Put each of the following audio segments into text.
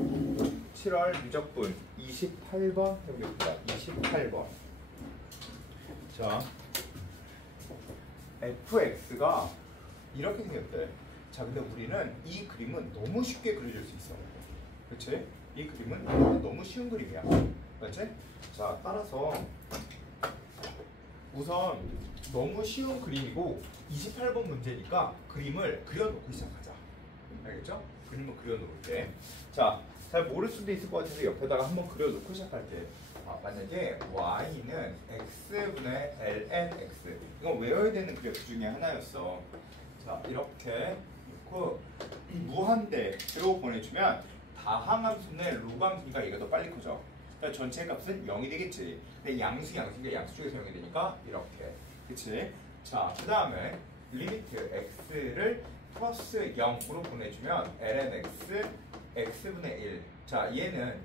7월 미적분 28번 해보겠습니다. 28번. 자, fx가 이렇게 생겼대. 자, 근데 우리는 이 그림은 너무 쉽게 그려줄 수 있어. 그치? 이 그림은 너무 쉬운 그림이야. 맞지? 자, 따라서 우선 너무 쉬운 그림이고 28번 문제니까 그림을 그려놓고 시작하자. 알겠죠? 그림을 그려놓을게. 자, 잘 모를 수도 있을 것 같아서 옆에다가 한번 그려놓고 시작할게. 만약에 y는 x분의 ln x, 이건 외워야 되는 그래프 중에 하나였어. 자, 이렇게 놓고 무한대로 보내주면 다항함수는 로그함수니까 얘가 더 빨리 커져. 그러니까 전체 값은 0이 되겠지. 근데 양수니까 양수 쪽에서 0이 되니까 이렇게. 그치? 자, 그 다음에 리미트 x를 플러스 0으로 보내주면 ln x x분의 1. 자, 얘는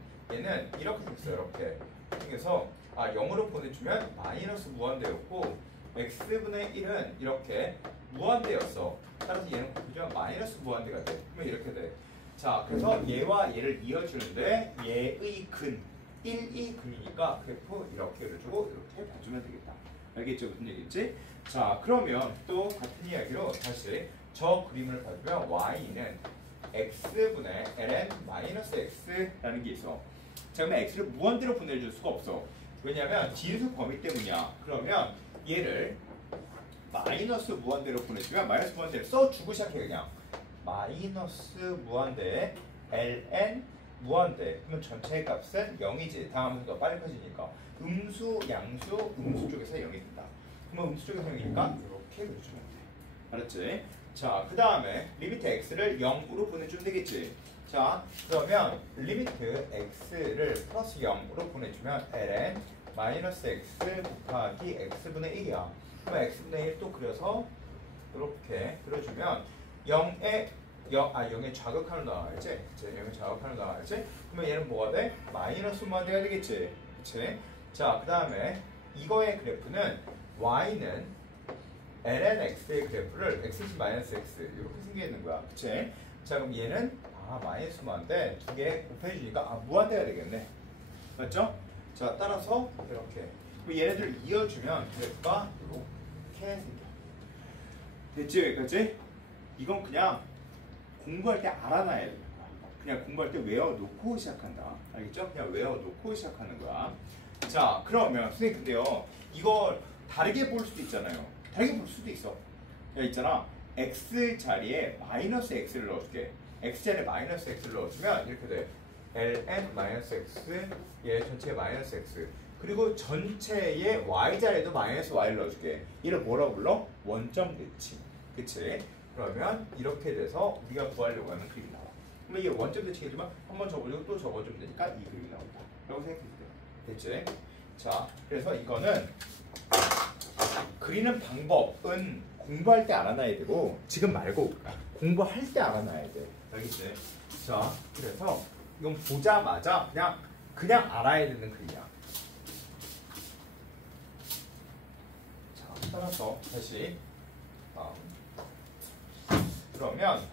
이렇게 생겼어요. 이렇게 생겨서 0으로 보내주면 마이너스 무한대였고 x분의 1은 이렇게 무한대였어. 따라서 얘는 곱해주면 마이너스 무한대가 돼. 그러면 이렇게 돼. 자, 그래서 얘와 얘를 이어주는데 얘의 근 1, 2 근이니까 그래프 이렇게 그려주고 이렇게 봐주면 되겠다. 알겠죠? 무슨 얘기인지? 자, 그러면 또 같은 이야기로 다시 저 그림을 봐주면 y는 x분의 ln 마이너스 x라는 게 있어. 자, 그러면 x를 무한대로 보내줄 수가 없어. 왜냐면 진수 범위 때문이야. 그러면 얘를 마이너스 무한대로 보내주면 마이너스 무한대로 써주고 시작해. 그냥 마이너스 무한대 ln 무한대. 그러면 전체 값은 0이지. 다음은 더 빨리 커지니까 음수 양수 음수 쪽에서 0이 된다. 그러면 음수 쪽에서 0이니까 이렇게 그려주면 돼. 알았지? 자, 그 다음에 리미트 x를 0으로 보내주면 되겠지. 자, 그러면 리미트 x를 플러스 0으로 보내주면 ln 마이너스 x 곱하기 x분의 1이야. 그러면 x분의 1 또 그려서 이렇게 그려주면 0의 좌극하로 나와야지. 0의 좌극하로 나와야지. 그러면 얘는 뭐가 돼? 마이너스 무한대가 되겠지. 그치? 자, 그 다음에 이거의 그래프는 y는 ln x의 그래프를 x 마이너스 x 이렇게 생기는 거야. 그치? 자, 그럼 얘는 마이너스 무한대 두 개 곱해주니까 무한대가 되겠네. 맞죠? 자, 따라서 이렇게 얘네들을 이어주면 그래프가 이렇게 생겨. 됐지? 여기까지? 이건 그냥 공부할 때 알아놔야 돼. 그냥 공부할 때 외워놓고 시작한다. 알겠죠? 그냥 외워놓고 시작하는 거야. 자, 그러면 선생님 근데요, 이걸 다르게 볼 수도 있잖아요. 다르게 볼 수도 있어. 야, 있잖아, x 자리에 마이너스 x를 넣어줄게. x 자리에 마이너스 x를 넣어주면 이렇게 돼. ln 마이너스 x, 얘 전체에 마이너스 x. 그리고 전체의 y 자리에도 마이너스 y를 넣어줄게. 얘를 뭐라고 불러? 원점 대칭. 그치? 그러면 이렇게 돼서 우리가 구하려고 하는 그림이 나와. 그러면 이게 원점 대칭해주면 한번 접어주고 또 접어주면 되니까 이 그림이 나온다. 라고 생각해주세요. 됐지? 자, 그래서 이거는 그리는 방법은 공부할 때 알아놔야 되고 지금 말고 공부할 때 알아놔야 돼. 알겠지? 자, 그래서 이건 보자마자 그냥 알아야 되는 그림이야. 자, 따라서 다시 그러면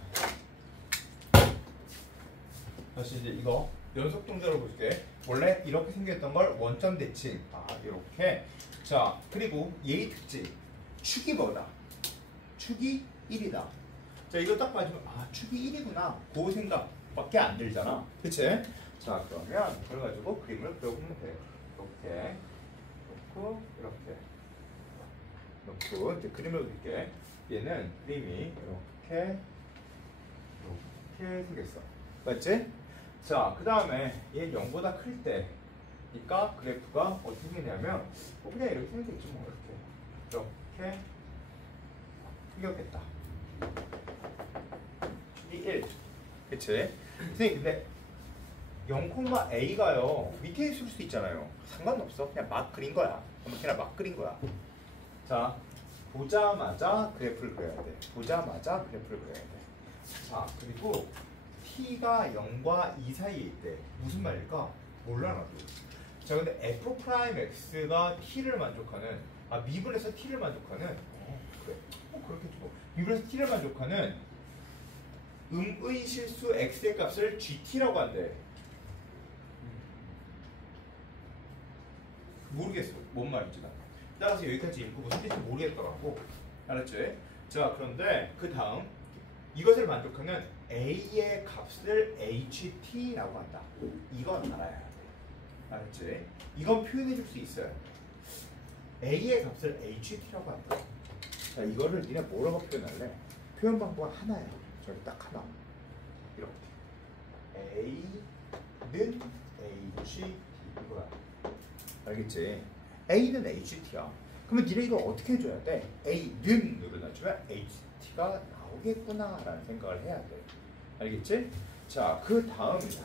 다시 이제 이거 연속 동작으로 볼게. 원래 이렇게 생겼던 걸 원점 대칭. 이렇게. 자, 그리고 얘의 특징. 축이 뭐다? 축이 1이다. 자, 이거 딱 봐주면 축이 1이구나. 그 생각밖에 안 들잖아. 그치? 자, 그러면 그래가지고 그림을 그려보면 돼. 이렇게 놓고 이렇게 놓고 이제 그림을 그릴게. 얘는 그림이 이렇게 생겼어. 맞지? 자, 그 다음에 얘 0보다 클 때니까 그래프가 어떻게 생기냐면 그냥 이렇게 생겼지 뭐. 이렇게 생겼겠다. 축이 1. 그치? 선생님 근데 0,a가요 밑에 있을 수도 있잖아요. 상관없어. 그냥 막 그린 거야. 그냥 막 그린 거야. 자, 보자마자 그래프를 그려야 돼. 보자마자 그래프를 그려야 돼. 자, 그리고 t가 0과 2 사이에 있대. 무슨 말일까? 몰라 나도. 자, 근데 f'x가 t를 만족하는 미분에서 t를 만족하는 그래. 그렇게 두고 미분에서 t를 만족하는 음의 실수 x의 값을 gt라고 한대. 모르겠어. 뭔 말인지 나. 따라서 여기까지 읽고 무슨 뜻인지 모르겠더라고. 알았지? 자, 그런데 그 다음 이것을 만족하는 A의 값을 HT라고 한다. 이건 알아야 돼. 알았지? 이건 표현해 줄 수 있어요. A의 값을 HT라고 한다. 자, 이거를 니네 뭐라고 표현할래? 표현 방법은 하나야. 저기 딱 하나. 이렇게. A는 H 이거야. 알겠지? A는 HT야. 그러면 니네 이걸 어떻게 해줘야 돼? A는 늘어나주면 HT가 나오겠구나 라는 생각을 해야 돼. 알겠지? 자, 그 다음이다.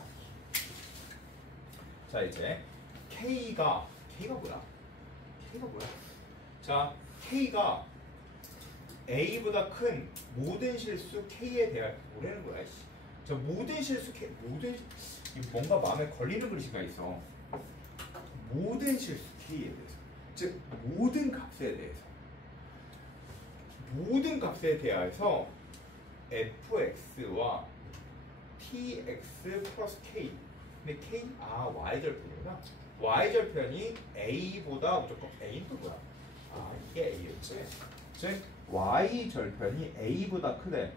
자, 이제 K가 뭐야? K가 뭐야? 자, K가 A보다 큰 모든 실수 K에 대한 뭐라는 거야? 자, 모든 실수 K, 뭔가 마음에 걸리는 글씨가 있어. 모든 실수 K에 대해서, 즉 모든 값에 대해서 fx와 tx 플러스 k. 근데 k y절편이구나. y절편이 a보다 무조건 a는 또 뭐야? 이게 a였지. 즉 y절편이 a보다 크대.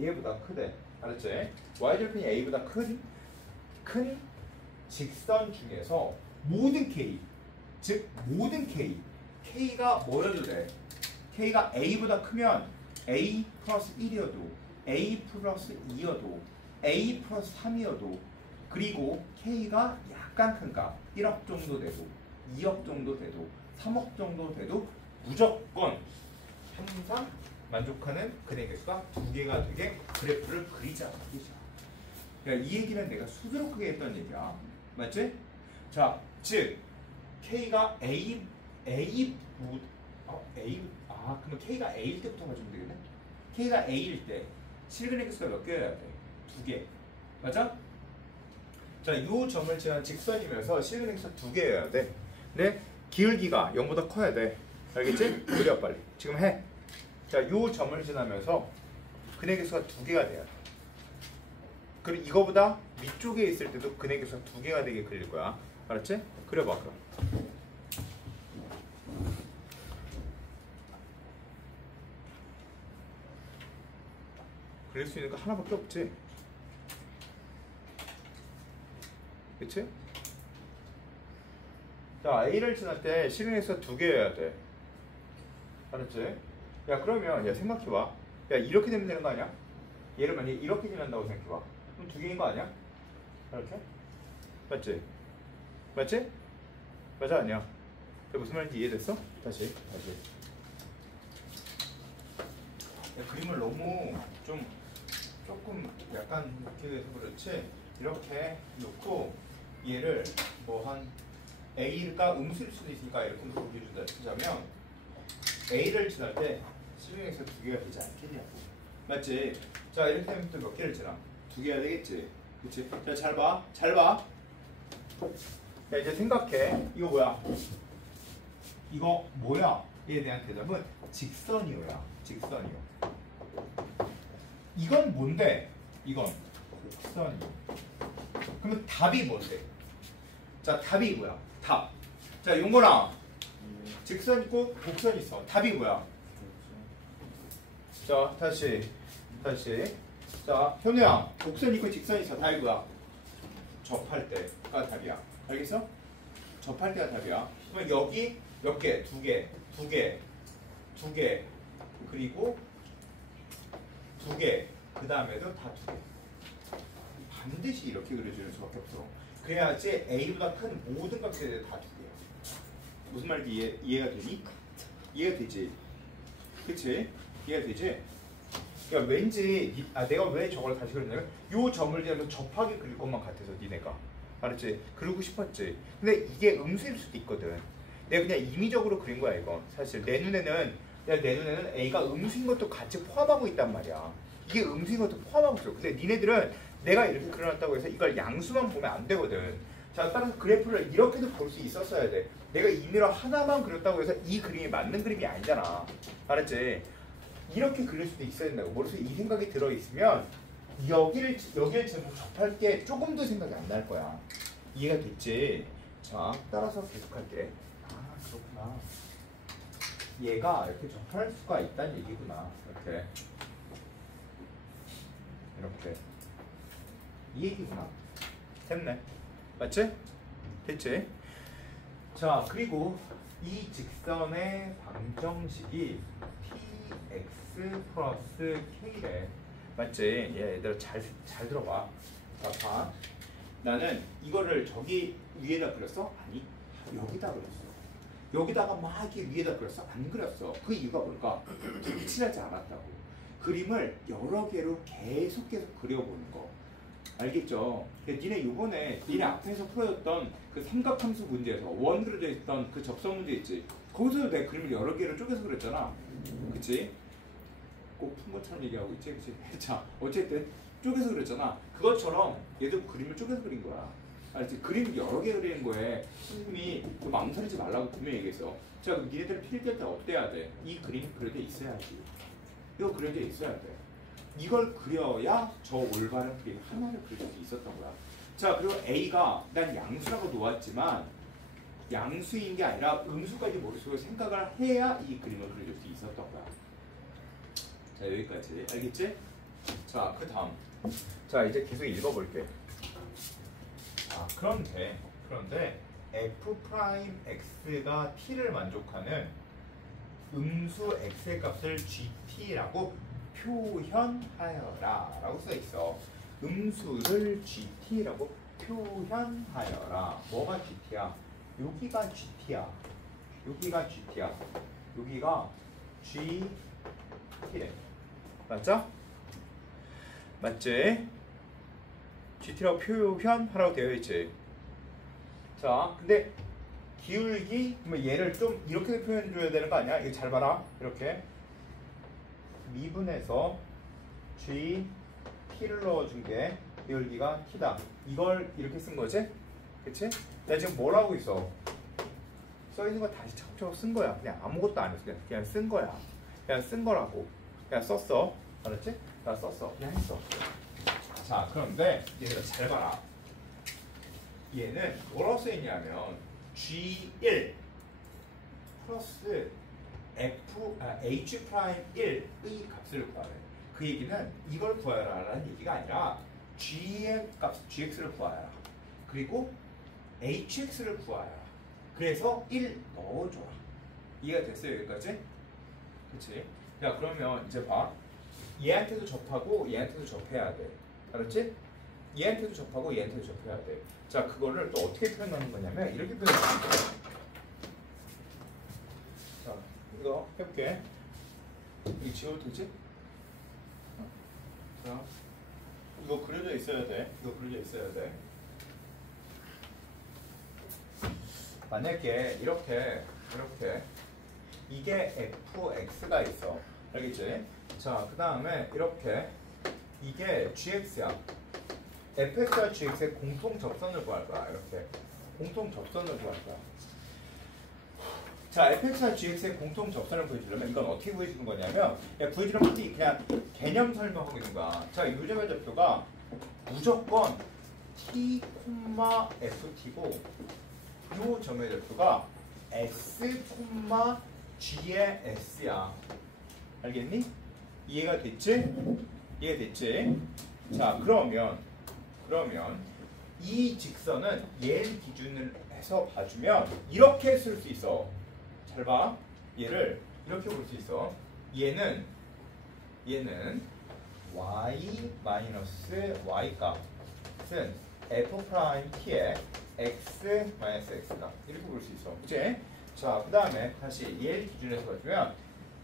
얘보다 크대. 알았지? y절편이 a보다 큰 직선 중에서 모든 k, 즉 모든 k가 뭐여도 돼? k가 a보다 크면 a 플러스 1이어도 a 플러스 2여도 a 플러스 3이어도 그리고 k가 약간 큰 값 1억 정도 돼도 2억 정도 돼도 3억 정도 돼도 무조건 항상 만족하는 금액의 수가 두 개가 되게 그래프를 그리자. 그러니까 이 얘기는 내가 수두룩하게 했던 얘기야. 맞지? 자, 즉 K가 그러면 K가 A일 때부터 가지면 되겠네? K가 A일 때 실근의 개수가 몇 개여야 돼? 2개. 맞아? 자, 이 점을 지난 직선이면서 실근의 개수가 2개여야 돼. 근데 기울기가 0보다 커야 돼. 알겠지? 그려 빨리. 지금 해. 자, 이 점을 지나면서 근의 개수가 2개가 돼야 돼. 그리고 이거보다 위쪽에 있을 때도 근의 개수가 2개가 되게 그릴 거야. 알았지? 그려봐 그럼. 그릴 수 있는 거 하나밖에 없지. 그치? 자, A를 지날 때 실행에서 2개여야 돼. 알았지? 야, 그러면 야 생각해봐. 야, 이렇게 되면 되는 거 아니야? 얘를 만약에 이렇게 지난다고 생각해봐. 그럼 2개인 거 아니야? 이렇게? 맞지? 맞지? 맞아 아니야? 야, 무슨 말인지 이해됐어? 다시. 야, 그림을 너무 조금 약간 이렇게 돼서 그렇지. 이렇게 놓고 얘를 뭐 한 A가 음수일 수도 있으니까 이렇게 보여준다 치자면 A를 지날 때 실행에서 2개가 되지 않겠냐고. 맞지? 자, 이렇게 되면 또 몇 개를 지나? 2개가 되겠지. 그치? 자, 잘 봐. 자, 이제 생각해. 이거 뭐야? 이거 뭐야? 에 대한 대답은 직선이요야. 직선이요. 이건 뭔데? 이건 곡선이요. 그러면 답이 뭔데? 자, 답이 뭐야? 답. 자, 용건아. 직선 있고 곡선 있어. 답이 뭐야? 자, 다시. 자, 현우야. 곡선 있고 직선 있어. 답이 뭐야? 접할 때가 답이야. 알겠어? 접할 때가 답이야. 그러면 여기 몇 개? 2개. 그리고 2개. 그 다음에도 다 2개. 반드시 이렇게 그려주는 수밖에 없어. 그래야지 A보다 큰 모든 값에 대해 다 2개야. 무슨 말인지 이해가 되니? 이해가 되지? 그치? 이해가 되지? 그러니까 왠지 내가 왜 저걸 다시 그렸냐면 요 점을 대하면 접하게 그릴 것만 같아서 니네가 알았지? 그리고 싶었지. 근데 이게 음수일 수도 있거든. 내가 그냥 임의적으로 그린 거야 이건. 사실 내 눈에는 A가 음수인 것도 같이 포함하고 있단 말이야. 이게 음수인 것도 포함하고 있어. 근데 니네들은 내가 이렇게 그려놨다고 해서 이걸 양수만 보면 안 되거든. 자, 따라서 그래프를 이렇게도 볼 수 있었어야 돼. 내가 임의로 하나만 그렸다고 해서 이 그림이 맞는 그림이 아니잖아. 알았지? 이렇게 그릴 수도 있어야 된다고. 머릿속에 이 생각이 들어있으면 여기를 전부 접할 게 조금도 생각이 안 날 거야. 이해가 됐지? 자, 따라서 계속할게. 그렇구나. 얘가 이렇게 접할 수가 있다는 얘기구나. 이렇게 이 얘기구나. 됐네. 맞지? 됐지? 자, 그리고 이 직선의 방정식이 tx 플러스 k래. 맞지? 얘들아 잘 들어봐. 자, 봐. 나는 이거를 저기 위에다 그렸어? 아니, 여기다 그렸어. 여기다가 막 이렇게 위에다 그렸어? 안 그렸어. 그 이유가 뭘까? 칠하지 않았다고. 그림을 여러 개로 계속 그려보는 거. 알겠죠? 니네 요번에 니네 앞에서 풀어줬던 그 삼각함수 문제에서 원 그려져 있던 그 접선 문제 있지? 거기서도 내가 그림을 여러 개로 쪼개서 그렸잖아. 그치? 꼭 푼 것처럼 얘기하고 있지? 그치? 자, 어쨌든 쪼개서 그렸잖아. 그것처럼 얘도 그림을 쪼개서 그린 거야. 알지? 그림을 여러 개 그리는 거에 선생님이 그 망설이지 말라고 분명히 얘기했어. 자, 그럼 니네들 필기할 때 어때야 돼? 이 그림 그려져 있어야지. 이거 그려져 있어야 돼. 이걸 그려야 저 올바른 그림 하나를 그릴 수 있었던 거야. 자, 그리고 A가 난 양수라고 놓았지만 양수인 게 아니라 음수까지 머릿속에 생각을 해야 이 그림을 그려줄 수 있었던 거야. 자, 여기까지. 알겠지? 자, 그 다음. 자, 이제 계속 읽어볼게. 아, 그런데 f'x가 t를 만족하는 음수 x의 값을 gt라고 표현하여라 라고 써있어. 음수를 gt라고 표현하여라. 뭐가 gt야? 여기가 gt야. 여기가 gt야. 여기가 gt래. 맞죠? 맞지? gt라고 표현하라고 되어 있지. 자, 근데 기울기, 얘를 좀 이렇게 표현해 줘야 되는 거 아니야? 이거 잘 봐라. 이렇게 미분해서 g t를 넣어준 게 기울기가 t다. 이걸 이렇게 쓴 거지? 그치? 내가 지금 뭘 하고 있어? 써 있는 거 다시 차곡차곡 쓴 거야. 그냥 아무것도 안 했어. 그냥 쓴 거야. 그냥 쓴 거라고. 그냥 썼어. 알았지? 나 썼어. 그냥 했어. 자, 그런데 얘들아 잘 봐라. 얘는 뭐라고 써있냐면 G1 플러스 H'1의 값을 구하래. 그 얘기는 이걸 구하라라는 얘기가 아니라 G의 값, GX를 구하라. 그리고 HX를 구하라. 그래서 1 넣어줘라. 이해가 됐어요, 여기까지? 그치? 야, 그러면 이제 봐. 얘한테도 접하고 얘한테도 접해야 돼. 알았지? 얘한테도 접하고 얘한테도 접해야 돼. 자, 그거를 또 어떻게 표현하는 거냐면 이렇게 표현하는 거야. 자, 이거 해볼게. 이거 지워도 되지? 자, 이거 그려져 있어야 돼. 이거 그려져 있어야 돼. 만약에 이렇게 이게 fx가 있어. 알겠지? 자, 그 다음에 이렇게 이게 gx야. fx와 gx의 공통 접선을 구할 거야. 이렇게 공통 접선을 구할 거야. 자, fx와 gx의 공통 접선을 구해주려면 이건 어떻게 구해주는 거냐면 구해주는 풀이 그냥 개념 설명하고 있는 거야. 자, 이 점의 좌표가 무조건 t, ft고 이 점의 좌표가 s, g의 s야. 알겠니? 이해가 됐지? 이해됐지? 자, 그러면 이 직선은 얘를 기준으로 해서 봐주면 이렇게 쓸 수 있어. 잘 봐. 얘를 이렇게 볼 수 있어. 얘는 y 마이너스 y 값은 f't의 x 마이너스 x다. 이렇게 볼 수 있어. 그치? 자, 그 다음에 다시 얘를 기준으로 해서 봐주면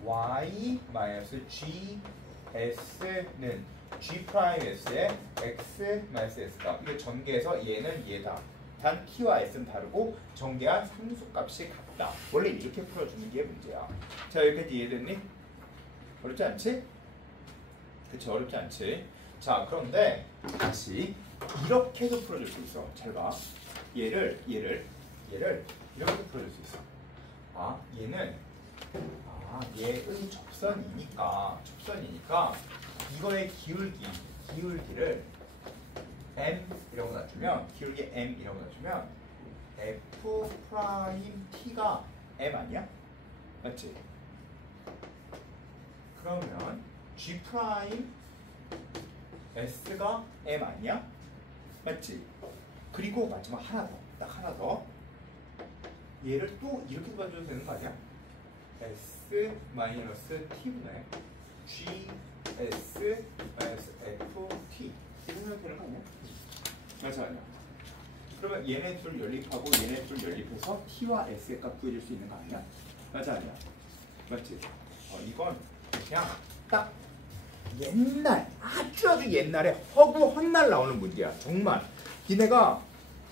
y 마이너스 gs는 g's의 x 마이너스 s다. 이게 전개해서 얘는 얘다. 단 t와 s는 다르고 전개한 상수값이 같다. 원래 이렇게 풀어주는 게 문제야. 자, 여기까지 이해됐니? 어렵지 않지? 그치, 어렵지 않지? 자, 그런데 다시 이렇게도 풀어줄 수 있어. 잘 봐. 얘를 이렇게 풀어줄 수 있어. 얘의 접선이니까 이거의 기울기를 m이라고 놔주면 f''t가 M 아니야? 맞지? 그러면 G 프라임 S가 M 아니야? 맞지? 그리고 마지막 하나 더, 딱 하나 더. 얘를 또 이렇게 봐줘도 되는 거 아니야? S 마이너스 T분의 G S 마이너스 F T 이렇게 하면 되는 거 아니야? 맞아 아니야? 그러면 얘네 둘 연립하고 얘네 둘 연립해서 T와 S의 값 구해줄 수 있는 거 아니야? 맞아 아니야? 맞지? 이건 그냥 딱 옛날 아주 옛날에 허구 헛날 나오는 문제야. 정말 니네가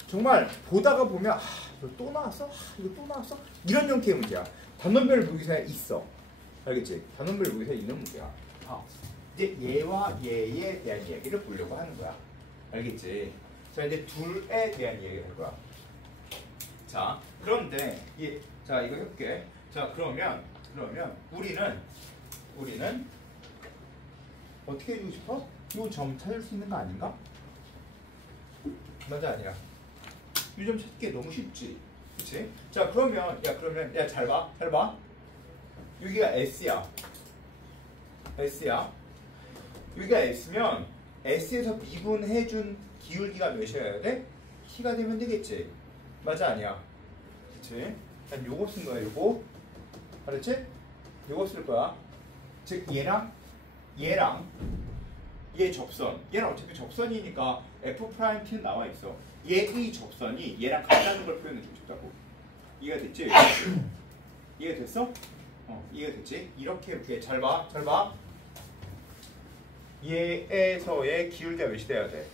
정말 보다가 보면 이거 또 나왔어? 이거 또 나왔어? 이런 형태의 문제야. 단원별 무기사에 있어. 알겠지? 단원별 무기사에 있는 문제야. 이제 얘와 얘에 대한 이야기를 보려고 하는 거야. 알겠지? 자 이제 둘에 대한 이야기를 할 거야. 자 그런데 자 이거 해볼게. 자 그러면 우리는 어떻게 해주고 싶어? 이 점 찾을 수 있는 거 아닌가? 맞아 아니야? 이 점 찾기 너무 쉽지, 그렇지? 자 그러면 잘 봐. 여기가 S야. 여기가 S면 S에서 미분해준 기울기가 몇이어야 돼? T가 되면 되겠지? 맞아 아니야? 그렇지? 난 요거 쓴 거야. 요거 알았지? 요거 쓸 거야. 즉 얘랑 얘 접선. 얘는 어차피 접선이니까 F 프라임 T는 나와 있어. 얘의 접선이 얘랑 같다는 걸 표현해 주고 싶다고. 이해가 됐지? 이해가 됐어? 이해가 됐지? 이렇게 잘 봐. 얘에서의 기울기가 몇이 돼야 돼?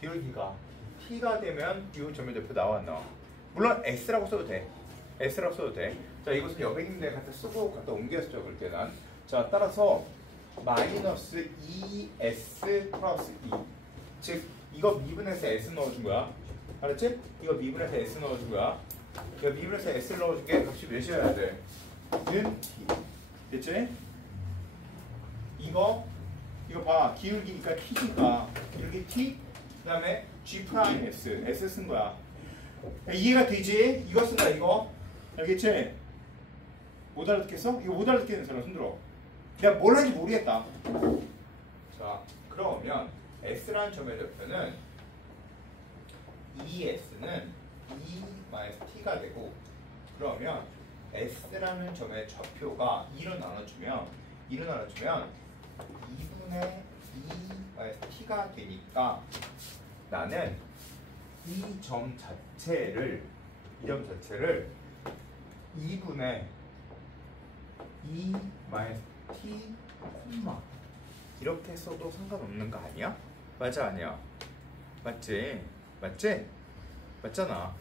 기울기가 T가 되면 이 점의 좌표 나와 안 나와? 물론 S라고 써도 돼. 자 이것을 여백인데 갖다 쓰고 갖다 옮겨서 적을게 난. 자 따라서 마이너스 2S 플러스 2. 즉 이거 미분해서 S 넣어준 거야. 알았지? 이거 미분해서 S 넣어준 거야. 이거 미분해서 S를 넣어준 게 값이 몇이어야 돼? 는 T. 됐지? 이거 봐. 기울기니까 T니까 기울기 T 그 다음에 G 프라임 S 쓴 거야. 이해가 되지? 이거 쓴다 이거. 알겠지? 못 알아듣겠어? 이거 못 알아듣겠는 사람 손들어. 내가 뭘 하는지 모르겠다. 자 그러면 S라는 점의 좌표는 ES는 E-T가 되고, 그러면 S라는 점의 좌표가 2로 나눠주면 2분의 E-T가 되니까 나는 이 점 자체를 2분의 E-T 콤마 이렇게 써도 상관없는 거 아니야? 맞아 아니야? 맞지? 맞잖아.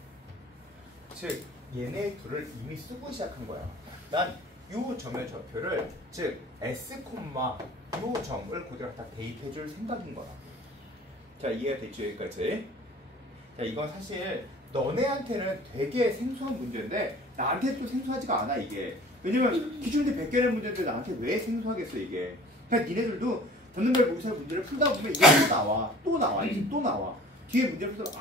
즉 얘네 둘을 이미 쓰고 시작한 거야. 난 요 점의 좌표를 즉 S, 요 점을 그대로 갖다 대입해 줄 생각인 거야. 자 이해가 됐죠? 여기까지. 자 이건 사실 너네한테는 되게 생소한 문제인데 나한테 또 생소하지가 않아 이게. 왜냐면 기출문제 100개라는 문제인데 나한테 왜 생소하겠어 이게. 그러니까 니네들도 단원별 모의고사 문제를 풀다 보면 이게 또 나와. 뒤에 문제를 풀다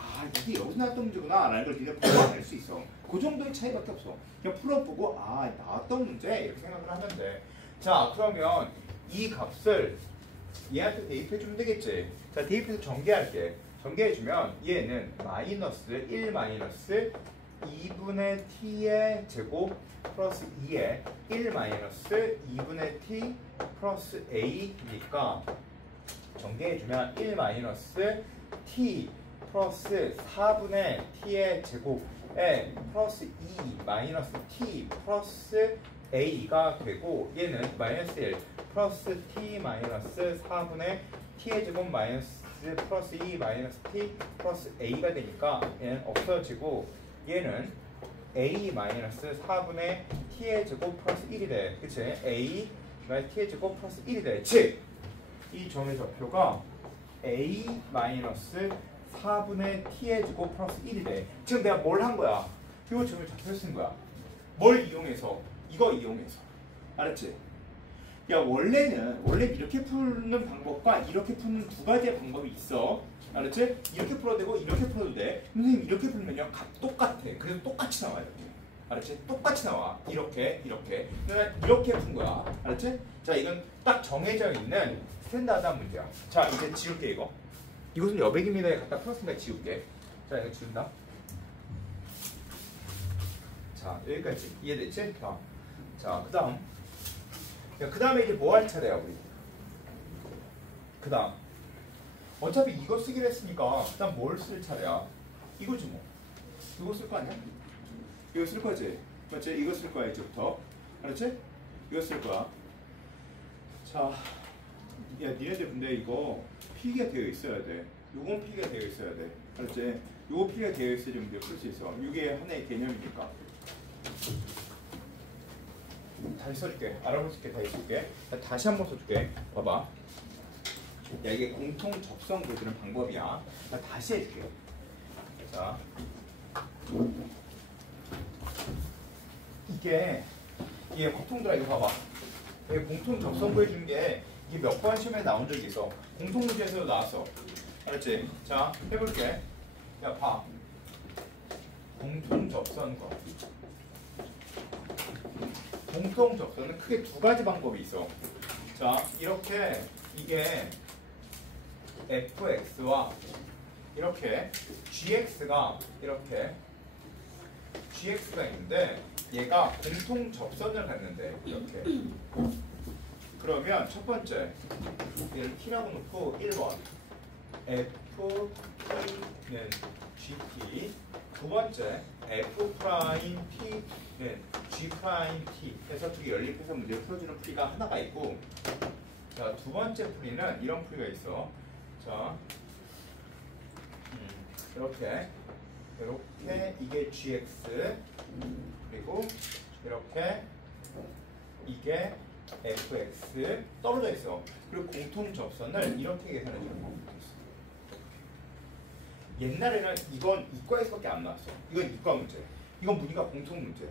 이게 여기서 나왔던 문제구나 라는 걸 니네 풀어보면 알 수 있어. 그 정도의 차이밖에 없어. 그냥 풀어보고 나왔던 문제 이렇게 생각을 하면 돼. 자 그러면 이 값을 얘한테 대입해주면 되겠지. 자 대입해서 전개할게. 전개해주면 얘는 마이너스 1 마이너스 2분의 t의 제곱 플러스 2에 1 마이너스 2분의 t 플러스 a니까 전개해주면 1 마이너스 t 플러스 4분의 t의 제곱에 플러스 2 마이너스 t 플러스 a가 되고, 얘는 마이너스 1 플러스 t 마이너스 4분의 t의 제곱 마이너스 플러스 2 마이너스 t 플러스 a가 되니까 얘는 없어지고, 얘는 a 마이너스 4분의 t의 제곱 플러스 1이 돼. 그치? a 마이너스 t의 제곱 플러스 1이 돼. 즉 이 점의 좌표가 a 마이너스 4분의 t의 제곱 플러스 1이 돼. 지금 내가 뭘 한 거야? 이 점의 좌표를 쓴 거야. 뭘 이용해서? 이거 이용해서. 알았지? 야 원래 이렇게 푸는 방법과 이렇게 푸는 두 가지의 방법이 있어. 알았지? 이렇게 풀어도 되고 이렇게 풀어도 돼. 선생님 이렇게 풀면요 값 똑같아. 그래서 똑같이 나와요. 알았지? 똑같이 나와. 이렇게 그러니까 이렇게 푼 거야. 알았지? 자, 이건 딱 정해져 있는 스탠다드한 문제야. 자, 이제 지울게 이거. 이것은 여백입니다에 갖다 풀었으니까 지울게. 자, 이거 지운다. 자, 여기까지 이해됐지? 자, 그 다음에 이제 뭐 할 차례야 우리? 그 다음 어차피 이거 쓰기로 했으니까 그 다음 뭘 쓸 차례야? 이거지 뭐. 이거 쓸 거 아니야? 이거 쓸 거지? 맞지? 이거 쓸 거야 이제부터. 알았지? 이거 쓸 거야. 자, 야 니네들 근데 이거 필기가 되어 있어야 돼. 요건 필기가 되어 있어야 돼. 알았지? 요거 필기가 되어 있어야지 문제 풀 수 있어. 이게 하나의 개념이니까. 다시 써줄게. 알아볼 수 있게 다시 써줄게. 다시 한번 써줄게. 봐봐. 야, 이게 공통 접선 보여주는 방법이야. 다시 해줄게. 자, 이게 공통들아 이거 봐봐. 이게 공통 접선 보여주는 게 이게 몇 번 시험에 나온 적이 있어. 공통 문제에서도 나왔어. 알았지? 자, 해볼게. 야, 봐. 공통 접선과 공통 접선은 크게 두 가지 방법이 있어. 자, 이렇게 이게 fx와 이렇게 gx가 있는데 얘가 공통 접선을 갖는데 이렇게. 그러면 첫 번째 얘를 t라고 놓고 1번 fp는 gt, 두 번째 f't는 g't 해서 두 개 연립해서 문제를 풀어주는 풀이가 하나가 있고, 자, 두 번째 풀이는 이런 풀이가 있어. 자, 이렇게 이게 gx 그리고 이렇게 이게 fx 떨어져 있어. 그리고 공통 접선을 이렇게 계산해 주는 방법도 있어. 옛날에는 이건 이과에서밖에 안 나왔어. 이건 이과 문제. 이건 문이가 공통 문제.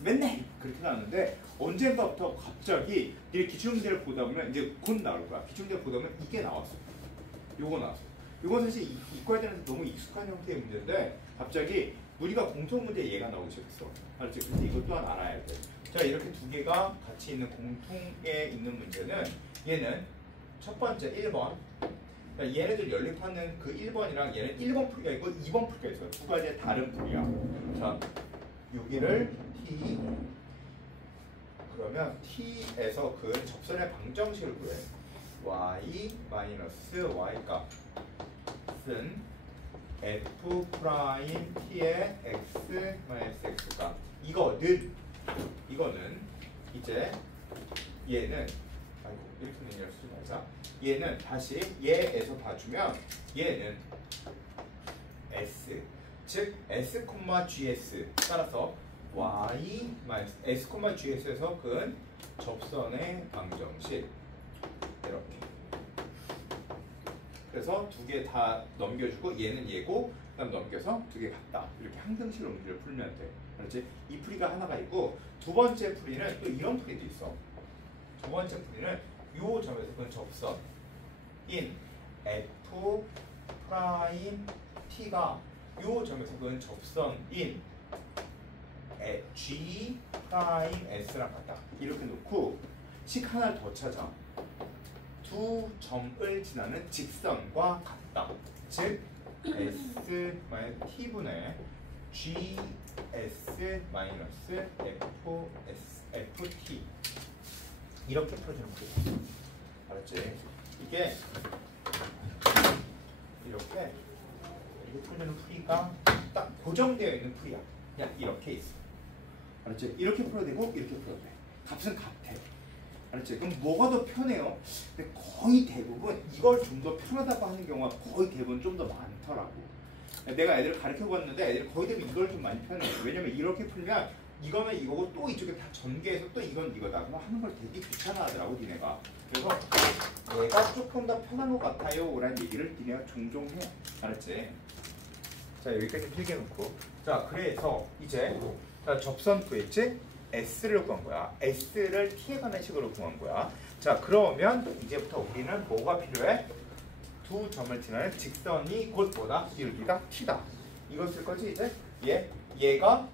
맨날 그렇게 나왔는데 언젠가부터 갑자기 이 기출문제를 보다 보면 이제 곧 나올 거야. 기출문제를 보다 보면 이게 나왔어. 요거 나왔어. 요건 사실 이과에 대해서 너무 익숙한 형태의 문제인데 갑자기 우리가 공통 문제 얘가 나오기 시작했어. 알았지? 근데 이것 또한 알아야 돼. 자, 이렇게 두 개가 같이 있는 공통에 있는 문제는 얘는 첫 번째 1번. 그러니까 얘네들 연립하는 그 1번이랑 얘는 1번 풀이가 있고 2번 풀이가 있어요. 두 가지의 다른 풀이야. 자, 여기를 t 그러면 t에서 그 접선의 방정식을 구해. y 마이너스 y 값은 f 프라임 t의 x 마이너스 x 값. 이거는 이제 얘는 이렇게 얘기할 수 있자. 얘는 다시 얘에서 봐주면 얘는 s, 즉 s, gs 따라서 y 마이너스 s, gs에서 근 접선의 방정식 이렇게. 그래서 두 개 다 넘겨주고 얘는 얘고 그다음 넘겨서 두 개 같다. 이렇게 항등식으로 문제를 풀면 돼. 그렇지? 이 풀이가 하나가 있고 두 번째 풀이는 또 이런 풀이도 있어. 두 번째 풀이는 요 점에서 그 접선인 f 프라임 t가 요 점에서 그 접선인 g 프라임 s랑 같다. 이렇게 놓고 식 하나를 더 찾아. 두 점을 지나는 직선과 같다. 즉 s 마이너스 t분의 gs 마이너스 ft 이렇게 풀어주는 거예요. 알았지? 이게 이렇게 풀어주는 풀이가 딱 고정되어 있는 풀이야. 그냥 이렇게 있어. 알았지? 이렇게 풀어야 되고 이렇게 풀어야 돼. 값은 같아. 알았지? 그럼 뭐가 더 편해요? 근데 거의 대부분 이걸 좀 더 편하다고 하는 경우가 거의 대부분 좀 더 많더라고. 내가 애들을 가르쳐봤는데 애들이 거의 대부분 이걸 좀 많이 편해요. 왜냐면 이렇게 풀면 이거는 이거고 또 이쪽에 다 전개해서 또 이건 이거다. 그럼 하는 걸 되게 귀찮아 하더라고 니네가. 그래서 얘가 조금 더 편한 것 같아요 라는 얘기를 니네가 종종 해. 알았지? 자, 여기까지 필기해놓고, 자, 그래서 이제 자, 접선 구했지? S를 구한 거야. S를 T에 관한 식으로 구한 거야. 자, 그러면 이제부터 우리는 뭐가 필요해? 두 점을 지나는 직선이 곧 뭐다? 여기가 T다. 이거 쓸 거지 이제? 얘가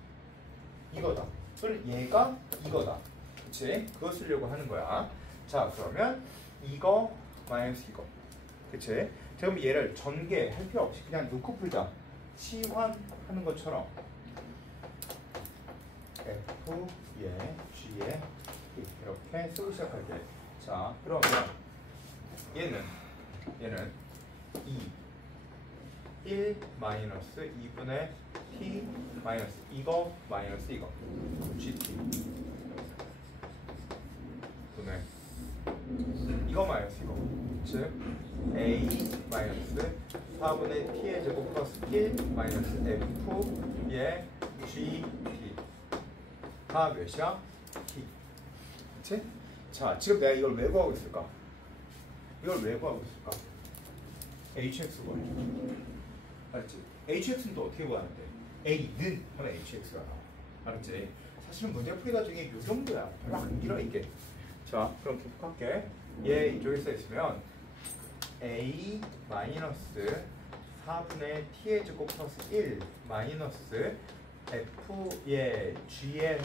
이거다. 또는 얘가 이거다. 그치? 그거 쓰려고 하는 거야. 자, 그러면 이거 마이너스 이거. 그치? 그럼 얘를 전개할 필요 없이 그냥 놓고 풀자. 치환하는 것처럼 F, 얘, G에 이렇게 쓰고 시작할게. 자, 그러면 얘는 1 마이너스 2분의 t 마이너스 이거 마이너스 이거 gt 분의 이거 마이너스 이거 즉 a 마이너스 4분의 t의 제곱 플러스 1 마이너스 f의 gt가 몇이야? t. 그치? 자, 지금 내가 이걸 왜 구하고 있을까? 이걸 왜 구하고 있을까? hx 구하죠. 알았지? hx는 또 어떻게 구하는데? a는 하면 hx가 나와. 알았지? 사실은 문제 풀이가 중에 이 정도야. 별로 안 길어 이게. 자, 그럼 계속할게. 얘 이쪽에 써 있으면 a 마이너스 4분의 t의 제곱 플러스 1 마이너스 f의 g의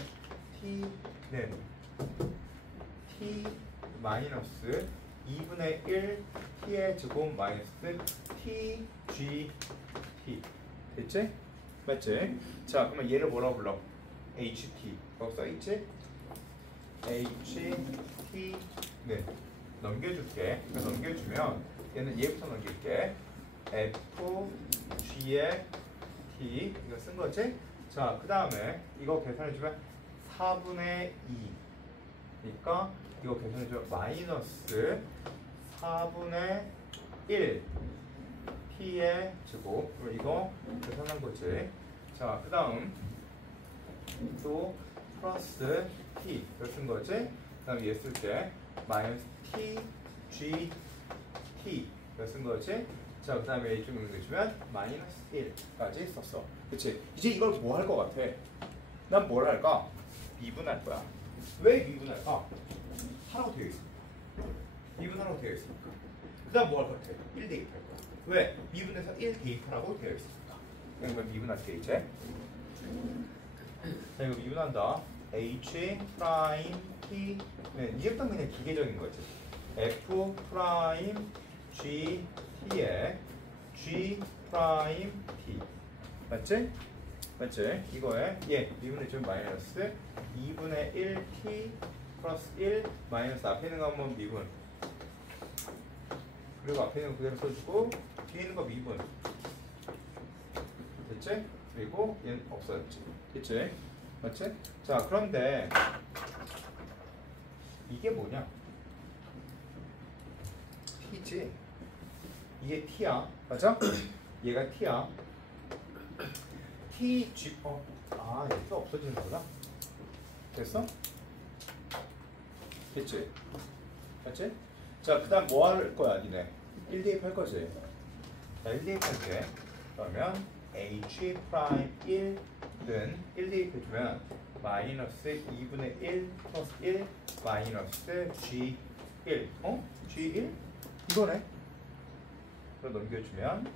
t는 t 마이너스 2분의 1 t의 제곱 마이너스 t g t 됐지? 맞지? 자, 그러면 얘를 뭐라고 불러? ht 여기 써있지? ht는 넘겨줄게. 넘겨주면 얘는 얘부터 넘길게. f g의 t 이거 쓴 거지? 자, 그 다음에 이거 계산해주면 4분의 2 그러니까 이거 계산해주면 마이너스 4분의 1 t의 제곱. 그럼 이거 계산한 거지. 자, 그 다음 또 플러스 t 이거 쓴 거지. 그 다음 얘 쓸 때 마이너스 t g t 이거 쓴 거지. 자, 그 다음에 이쪽 넘겨주면 마이너스 1까지 썼어. 그치? 이제 이걸 뭐 할 것 같아? 난 뭘 할까? 미분할 거야. 왜 미분할까? 하라고 되어 있습니다. 미분하라고 되어 있으니까. 그 다음 뭐 할 것 같아? 1 대입할 거야. 왜? 미분해서 1 대입하라고 되어 있으니까. 그러면 미분할게 이제. 자, 이거 미분한다. h 프라임 t 네, 이제부터 그냥 기계적인 거지. f 프라임 g t에 g 프라임 t 맞지? 맞지? 이거에 미분해주면 마이너스 2분의 1t 플러스 1 마이너스 앞에 있는 거 한번 미분 그리고 앞에 있는 거 그대로 써주고 뒤에 있는 거 미분 됐지? 그리고 얘는 없어졌지. 됐지? 맞지? 자, 그런데 이게 뭐냐? t지? 이게 t야. 맞아? 얘가 t야. t, g, 이렇게 없어지는 거구나. 됐어? 됐지? 맞지? 자, 그 다음 뭐 할 거야, 니네? 1 대입할 거지? 자, 1 대입할게. 그러면 h 프라임 1은 1 대입해주면 마이너스 2분의 1 플러스 1 마이너스 g1 g1? 이거네. 그럼 넘겨주면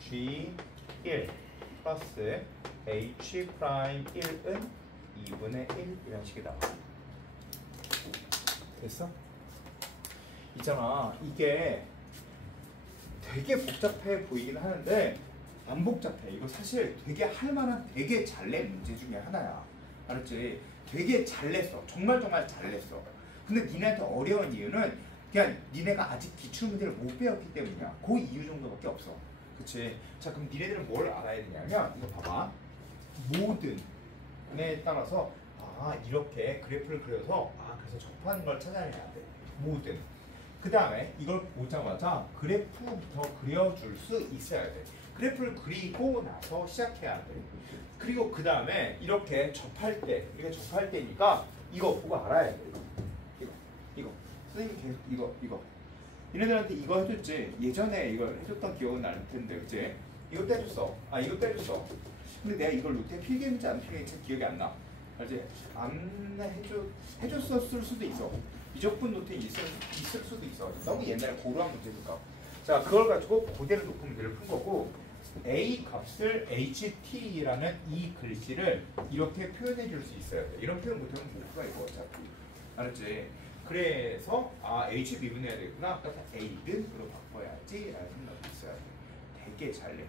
g1 플러스 h 프라임 1은 2분의 1 이런 식이 나와. 됐어? 있잖아, 이게 되게 복잡해 보이긴 하는데 안 복잡해. 이거 사실 되게 할만한 되게 잘 낸 문제 중에 하나야. 알았지? 되게 잘 냈어. 정말 잘 냈어. 근데 니네한테 어려운 이유는 그냥 니네가 아직 기출문제를 못 배웠기 때문이야. 그 이유 정도밖에 없어. 그치? 자, 그럼 니네들은 뭘 알아야 되냐면 이거 봐봐. 모든에 따라서 이렇게 그래프를 그려서 그래서 접하는 걸 찾아내야 돼. 모든. 그 다음에 이걸 보자마자 그래프부터 그려줄 수 있어야 돼. 그래프를 그리고 나서 시작해야 돼. 그리고 그 다음에 이렇게 접할 때, 이게 접할 때니까 이거 보고 알아야 돼. 이거. 선생님 계속 이거. 얘네들한테 이거 해줬지. 예전에 이걸 해줬던 기억은 날 텐데, 그치? 이것도 해줬어. 이것도 해줬어. 근데 내가 이걸 노트에 필기했는지 안 필기했는지 기억이 안 나. 알지? 안 해줬을 수도 있어. 미적분 노트에 있을 수도 있어. 너무 옛날에 고루한 문제니까. 자, 그걸 가지고 그대로 높은 문제를 푼 거고, A 값을 HT라는 이 글씨를 이렇게 표현해 줄 수 있어야 돼. 이런 표현 못하면 못 풀어 이거 어차피. 알았지? 그래서 H 미분해야 되겠구나. 아까 A등으로 바꿔야지 라는 생각이 있어야 돼. 되게 잘 내.